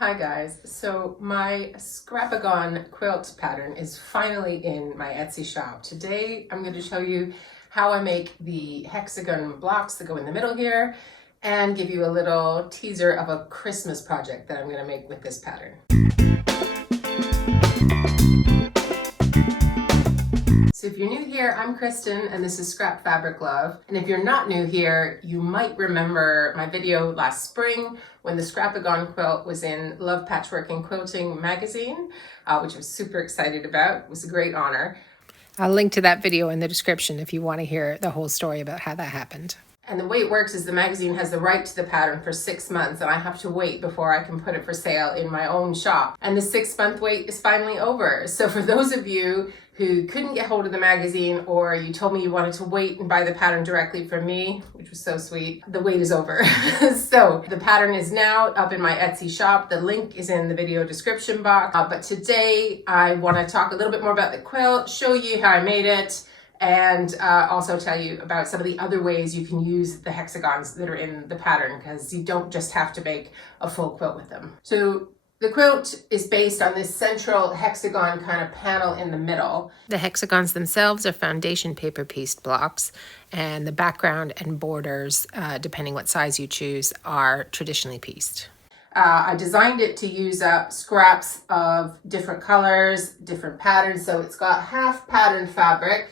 Hi guys, so my Hexagon quilt pattern is finally in my Etsy shop. Today I'm going to show you how I make the hexagon blocks that go in the middle here and give you a little teaser of a Christmas project that I'm going to make with this pattern. So if you're new here, I'm Kristen and this is Scrap Fabric Love. And if you're not new here, you might remember my video last spring when the Hexagon quilt was in Love Patchwork Quilting Magazine, which I was super excited about. It was a great honor. I'll link to that video in the description if you want to hear the whole story about how that happened. And the way it works is the magazine has the right to the pattern for 6 months and I have to wait before I can put it for sale in my own shop. And the 6-month wait is finally over. So for those of you who couldn't get hold of the magazine or you told me you wanted to wait and buy the pattern directly from me, which was so sweet, the wait is over. So the pattern is now up in my Etsy shop. The link is in the video description box. But today I want to talk a little bit more about the quilt, show you how I made it, and also tell you about some of the other ways you can use the hexagons that are in the pattern, because you don't just have to make a full quilt with them. So the quilt is based on this central hexagon kind of panel in the middle. The hexagons themselves are foundation paper pieced blocks, and the background and borders, depending what size you choose, are traditionally pieced. I designed it to use up scraps of different colors, different patterns. So it's got half pattern fabric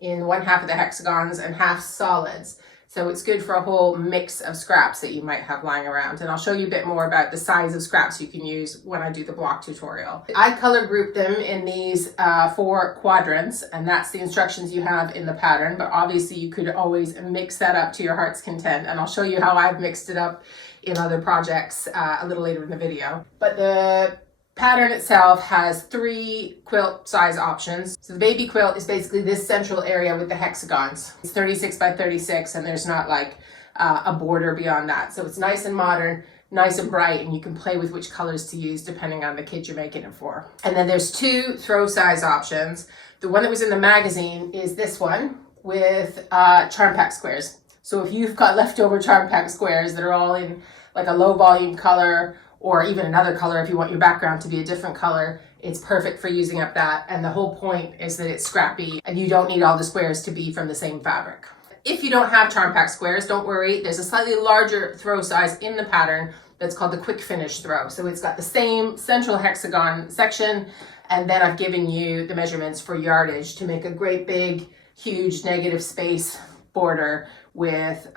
in one half of the hexagons and half solids. So it's good for a whole mix of scraps that you might have lying around. And I'll show you a bit more about the size of scraps you can use when I do the block tutorial. I color group them in these 4 quadrants, and that's the instructions you have in the pattern. But obviously you could always mix that up to your heart's content. And I'll show you how I've mixed it up in other projects a little later in the video. But the pattern itself has 3 quilt size options. So the baby quilt is basically this central area with the hexagons. It's 36 by 36 and there's not like a border beyond that. So it's nice and modern, nice and bright, and you can play with which colors to use depending on the kid you're making it for. And then there's 2 throw size options. The one that was in the magazine is this one with charm pack squares. So if you've got leftover charm pack squares that are all in like a low volume color, or even another color if you want your background to be a different color, it's perfect for using up that. And the whole point is that it's scrappy and you don't need all the squares to be from the same fabric. If you don't have charm pack squares, don't worry. There's a slightly larger throw size in the pattern that's called the quick finish throw. So it's got the same central hexagon section, and then I've given you the measurements for yardage to make a great big, huge negative space border with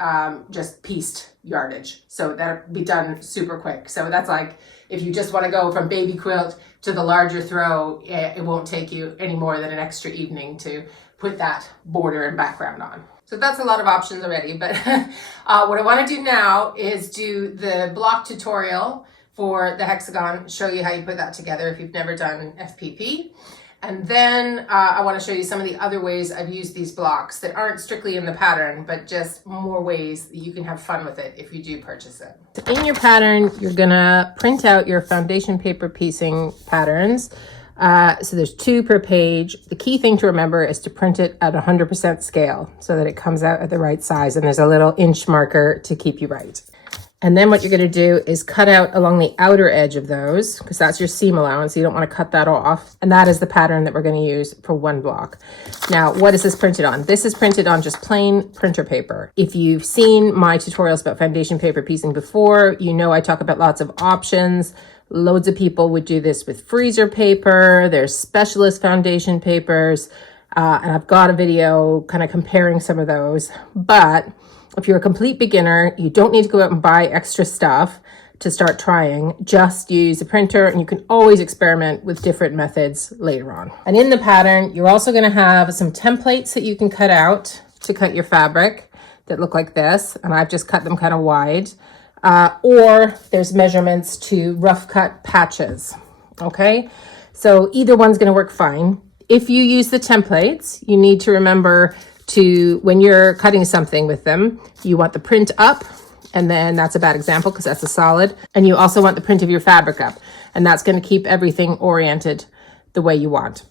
just pieced yardage. So that'll be done super quick. So that's like, if you just want to go from baby quilt to the larger throw, it won't take you any more than an extra evening to put that border and background on. So that's a lot of options already, but what I want to do now is do the block tutorial for the hexagon, show you how you put that together if you've never done FPP. And then I want to show you some of the other ways I've used these blocks that aren't strictly in the pattern, but just more ways that you can have fun with it if you do purchase it. In your pattern, you're gonna print out your foundation paper piecing patterns. So there's 2 per page. The key thing to remember is to print it at 100% scale so that it comes out at the right size, and there's a little inch marker to keep you right. And then what you're going to do is cut out along the outer edge of those, because that's your seam allowance. You don't want to cut that off. And that is the pattern that we're going to use for one block. Now, what is this printed on? This is printed on just plain printer paper. If you've seen my tutorials about foundation paper piecing before, you know I talk about lots of options. Loads of people would do this with freezer paper. There's specialist foundation papers. And I've got a video kind of comparing some of those. But if you're a complete beginner, you don't need to go out and buy extra stuff to start trying. Just use a printer, and you can always experiment with different methods later on. And in the pattern, you're also going to have some templates that you can cut out to cut your fabric that look like this. And I've just cut them kind of wide. Or there's measurements to rough cut patches. Okay, so either one's going to work fine. If you use the templates, you need to remember to, when you're cutting something with them, you want the print up, and then that's a bad example because that's a solid. And you also want the print of your fabric up, and that's going to keep everything oriented the way you want.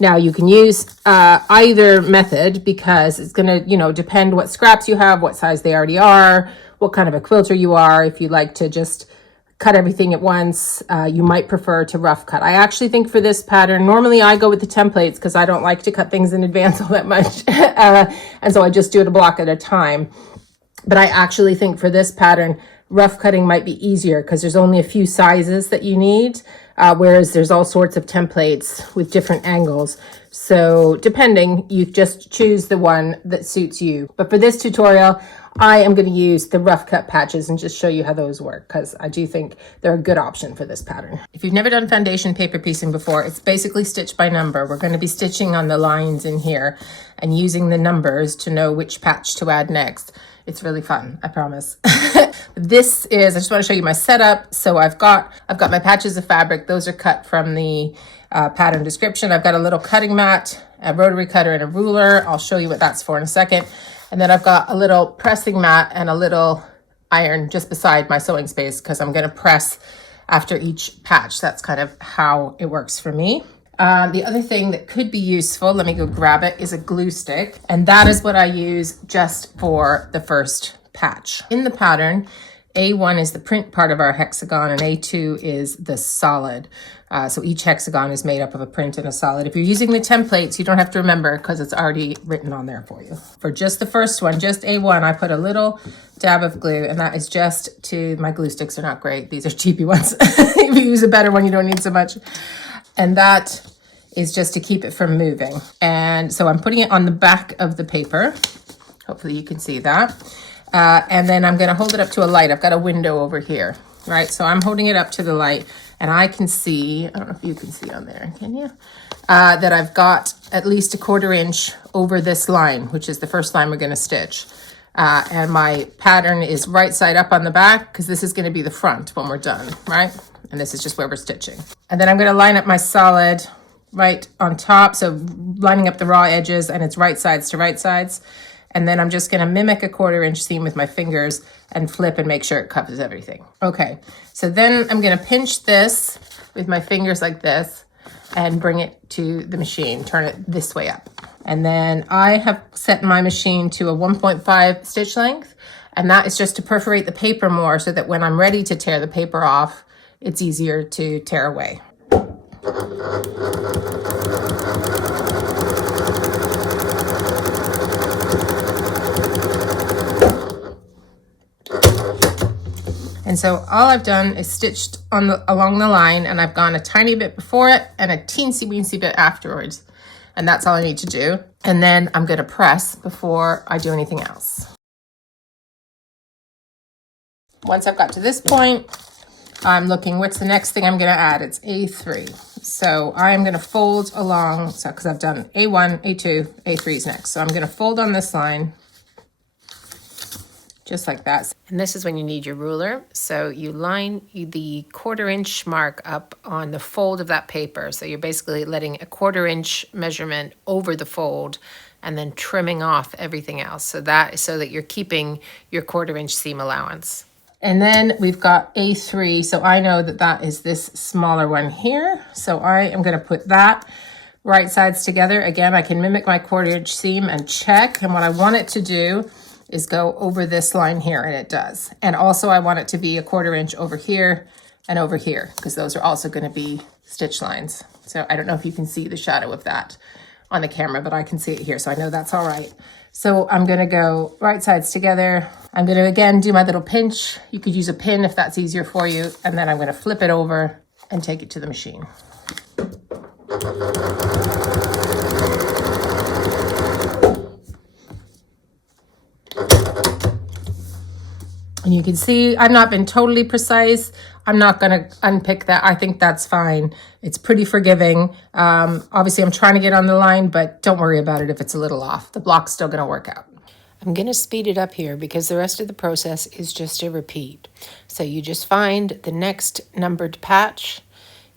Now you can use either method because it's going to, depend what scraps you have, what size they already are, what kind of a quilter you are. If you like to just cut everything at once, you might prefer to rough cut. I actually think for this pattern, normally I go with the templates because I don't like to cut things in advance all that much. And so I just do it a block at a time. But I actually think for this pattern, rough cutting might be easier because there's only a few sizes that you need, whereas there's all sorts of templates with different angles. So depending, you just choose the one that suits you. But for this tutorial, I am going to use the rough cut patches and just show you how those work because I do think they're a good option for this pattern. If you've never done foundation paper piecing before, it's basically stitch by number. We're going to be stitching on the lines in here and using the numbers to know which patch to add next. It's really fun, I promise. This is, I just want to show you my setup. So I've got my patches of fabric. Those are cut from the pattern description. I've got a little cutting mat, a rotary cutter, and a ruler. I'll show you what that's for in a second. And then I've got a little pressing mat and a little iron just beside my sewing space because I'm going to press after each patch. That's kind of how it works for me. The other thing that could be useful, let me go grab it, is a glue stick. And that is what I use just for the first patch. In the pattern, A1 is the print part of our hexagon and A2 is the solid. So each hexagon is made up of a print and a solid. If you're using the templates, you don't have to remember because it's already written on there for you. For just the first one, just A1, I put a little dab of glue, and that is just to, my glue sticks are not great. These are cheapy ones. If you use a better one, you don't need so much. And that is just to keep it from moving. And so I'm putting it on the back of the paper. Hopefully you can see that. And then I'm gonna hold it up to a light. I've got a window over here, right? So I'm holding it up to the light and I can see, I don't know if you can see on there, can you? That I've got at least 1/4 inch over this line, which is the first line we're gonna stitch. And my pattern is right side up on the back because this is gonna be the front when we're done, right? And this is just where we're stitching. And then I'm gonna line up my solid right on top. So lining up the raw edges, and it's right sides to right sides. And then I'm just gonna mimic a 1/4 inch seam with my fingers and flip and make sure it covers everything. Okay, so then I'm gonna pinch this with my fingers like this and bring it to the machine, turn it this way up. And then I have set my machine to a 1.5 stitch length, and that is just to perforate the paper more so that when I'm ready to tear the paper off, it's easier to tear away. And so all I've done is stitched along the line, and I've gone a tiny bit before it and a teensy weensy bit afterwards. And that's all I need to do. And then I'm gonna press before I do anything else. Once I've got to this point, I'm looking, what's the next thing I'm gonna add? It's A3. So I'm gonna fold along, so because I've done A1, A2, A3 is next. So I'm gonna fold on this line, just like that. And this is when you need your ruler. So you line the 1/4 inch mark up on the fold of that paper. So you're basically letting a 1/4 inch measurement over the fold and then trimming off everything else. So that you're keeping your 1/4 inch seam allowance. And then we've got A3. So I know that that is this smaller one here. So I am gonna put that right sides together. Again, I can mimic my 1/4 inch seam and check. And what I want it to do is go over this line here, and it does. And also I want it to be a 1/4 inch over here and over here, because those are also gonna be stitch lines. So I don't know if you can see the shadow of that on the camera, but I can see it here, so I know that's all right. So I'm gonna go right sides together. I'm gonna again do my little pinch. You could use a pin if that's easier for you. And then I'm gonna flip it over and take it to the machine. And you can see I've not been totally precise. I'm not going to unpick that. I think that's fine. It's pretty forgiving. Obviously, I'm trying to get on the line, but don't worry about it if it's a little off. The block's still going to work out. I'm going to speed it up here because the rest of the process is just a repeat. So you just find the next numbered patch.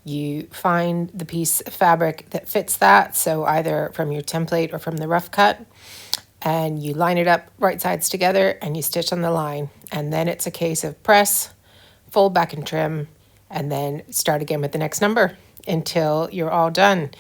You find the piece of fabric that fits that, so either from your template or from the rough cut. And you line it up right sides together and you stitch on the line. And then it's a case of press, fold back and trim, and then start again with the next number until you're all done.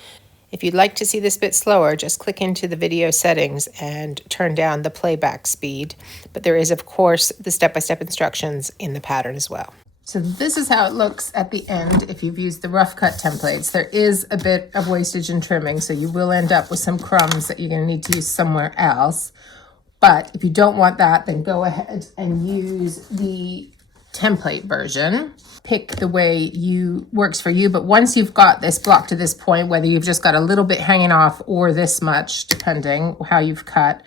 If you'd like to see this bit slower, just click into the video settings and turn down the playback speed. But there is, of course, the step-by-step instructions in the pattern as well. So this is how it looks at the end if you've used the rough cut templates. There is a bit of wastage and trimming, so you will end up with some crumbs that you're going to need to use somewhere else. But if you don't want that, then go ahead and use the template version. Pick the way you works for you. But once you've got this block to this point, whether you've just got a little bit hanging off or this much, depending how you've cut,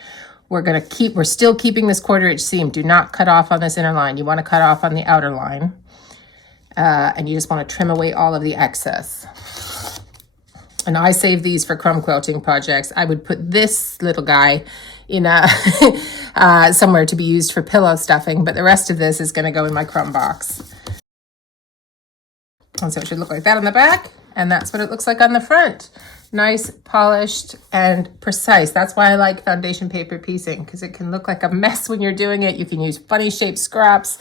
we're still keeping this 1/4 inch seam. Do not cut off on this inner line. You want to cut off on the outer line. And you just want to trim away all of the excess. And I save these for crumb quilting projects. I would put this little guy in a somewhere to be used for pillow stuffing, but the rest of this is going to go in my crumb box. And so it should look like that on the back, and that's what it looks like on the front. Nice, polished, and precise. That's why I like foundation paper piecing, because it can look like a mess when you're doing it. You can use funny shaped scraps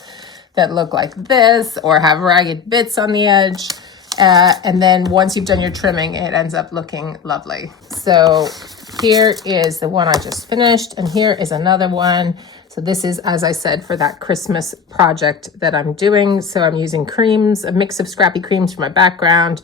that look like this or have ragged bits on the edge. And then once you've done your trimming, it ends up looking lovely. So here is the one I just finished, and here is another one. So this is, as I said, for that Christmas project that I'm doing. So I'm using creams, a mix of scrappy creams for my background,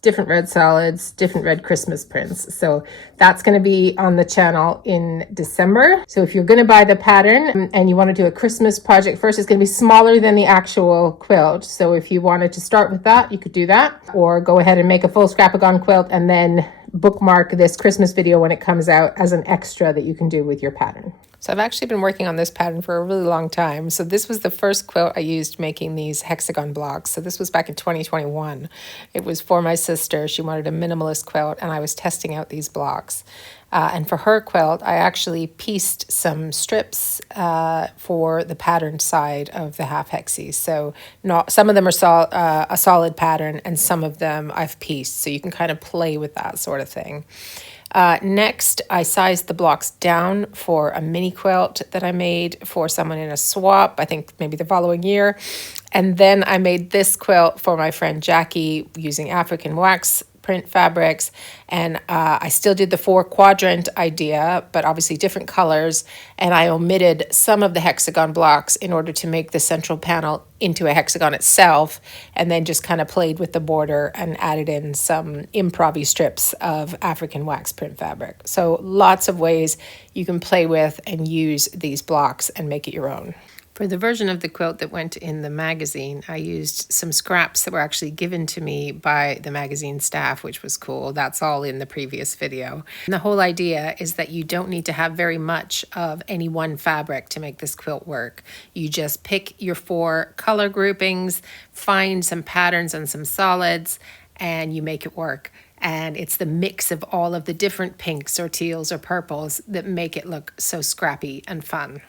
different red solids, different red Christmas prints. So that's going to be on the channel in December. So if you're going to buy the pattern and you want to do a Christmas project first, it's going to be smaller than the actual quilt. So if you wanted to start with that, you could do that, or go ahead and make a full Scrapagon quilt and then bookmark this Christmas video when it comes out as an extra that you can do with your pattern. So I've actually been working on this pattern for a really long time. So this was the first quilt I used making these hexagon blocks. So this was back in 2021. It was for my sister. She wanted a minimalist quilt, and I was testing out these blocks. And for her quilt, I actually pieced some strips for the pattern side of the half hexes. So some of them are a solid pattern, and some of them I've pieced. So you can kind of play with that sort of thing. Next, I sized the blocks down for a mini quilt that I made for someone in a swap, I think maybe the following year. And then I made this quilt for my friend Jackie using African wax print fabrics, and I still did the 4-quadrant idea, but obviously different colors, and I omitted some of the hexagon blocks in order to make the central panel into a hexagon itself, and then just kind of played with the border and added in some improv-y strips of African wax print fabric. So lots of ways you can play with and use these blocks and make it your own. For the version of the quilt that went in the magazine, I used some scraps that were actually given to me by the magazine staff, which was cool. That's all in the previous video. And the whole idea is that you don't need to have very much of any one fabric to make this quilt work. You just pick your 4 color groupings, find some patterns and some solids, and you make it work. And it's the mix of all of the different pinks or teals or purples that make it look so scrappy and fun.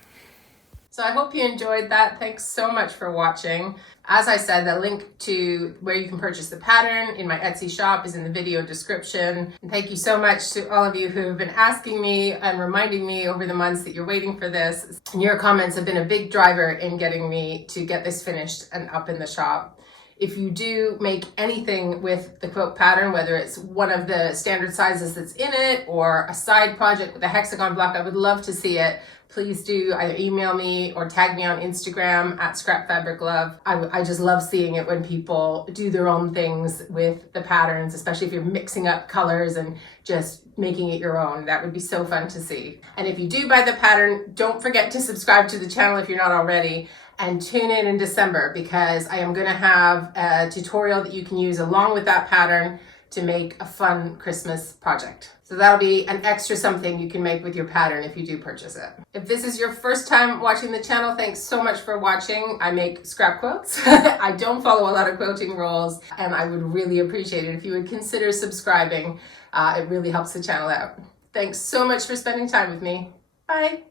So I hope you enjoyed that. Thanks so much for watching. As I said, the link to where you can purchase the pattern in my Etsy shop is in the video description. And thank you so much to all of you who have been asking me and reminding me over the months that you're waiting for this. And your comments have been a big driver in getting me to get this finished and up in the shop. If you do make anything with the quilt pattern, whether it's one of the standard sizes that's in it or a side project with a hexagon block, I would love to see it. Please do either email me or tag me on Instagram at Scrap Fabric Love. I just love seeing it when people do their own things with the patterns, especially if you're mixing up colors and just making it your own. That would be so fun to see. And if you do buy the pattern, don't forget to subscribe to the channel if you're not already, and tune in December, because I am going to have a tutorial that you can use along with that pattern to make a fun Christmas project. So that'll be an extra something you can make with your pattern if you do purchase it. If this is your first time watching the channel, thanks so much for watching. I make scrap quilts. I don't follow a lot of quilting rules, and I would really appreciate it if you would consider subscribing. It really helps the channel out. Thanks so much for spending time with me. Bye.